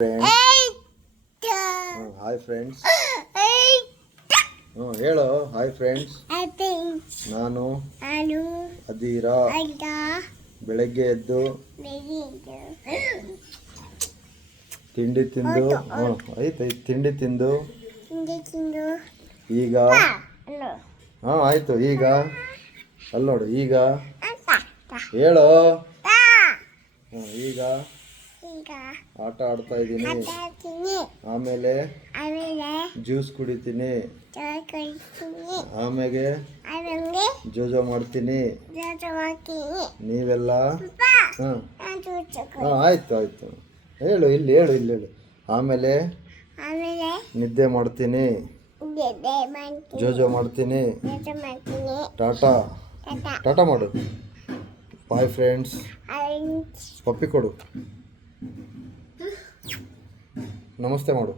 Friends hi friends ಹೇಳೋ hi friends. ನಾನು ಅದೀರಾ ಬೆಳಗ್ಗೆ ಎದ್ದು ತಿಂಡಿ ತಿಂದು ಆಯ್ತು ತಿಂಡಿ ತಿಂದು ಈಗ ಆಯ್ತು ಈಗ ಅಲ್ಲಿ ನೋಡು ಈಗ ಹೇಳೋ ಈಗ ಆಟ ಆಡ್ತಾ ಇದ್ದೀನಿ. ಆಮೇಲೆ ಜ್ಯೂಸ್ ಕುಡಿತೀನಿ. ಆಮೇಲೆ ಜೋಜೋ ಮಾಡ್ತೀನಿ. ನೀವೆಲ್ಲ ಆಯ್ತು ಆಯ್ತು ಹೇಳು ಇಲ್ಲಿ ಹೇಳು ಇಲ್ಲಿ ಹೇಳು. ಆಮೇಲೆ ನಿದ್ದೆ ಮಾಡ್ತೀನಿ. ಜೋಜೋ ಮಾಡ್ತೀನಿ. ಟಾಟಾ ಟಾಟಾ ಮಾಡು. Bye friends. ಪಪ್ಪಿ ಕೊಡು. ನಮಸ್ತೆ ಮಾಡು.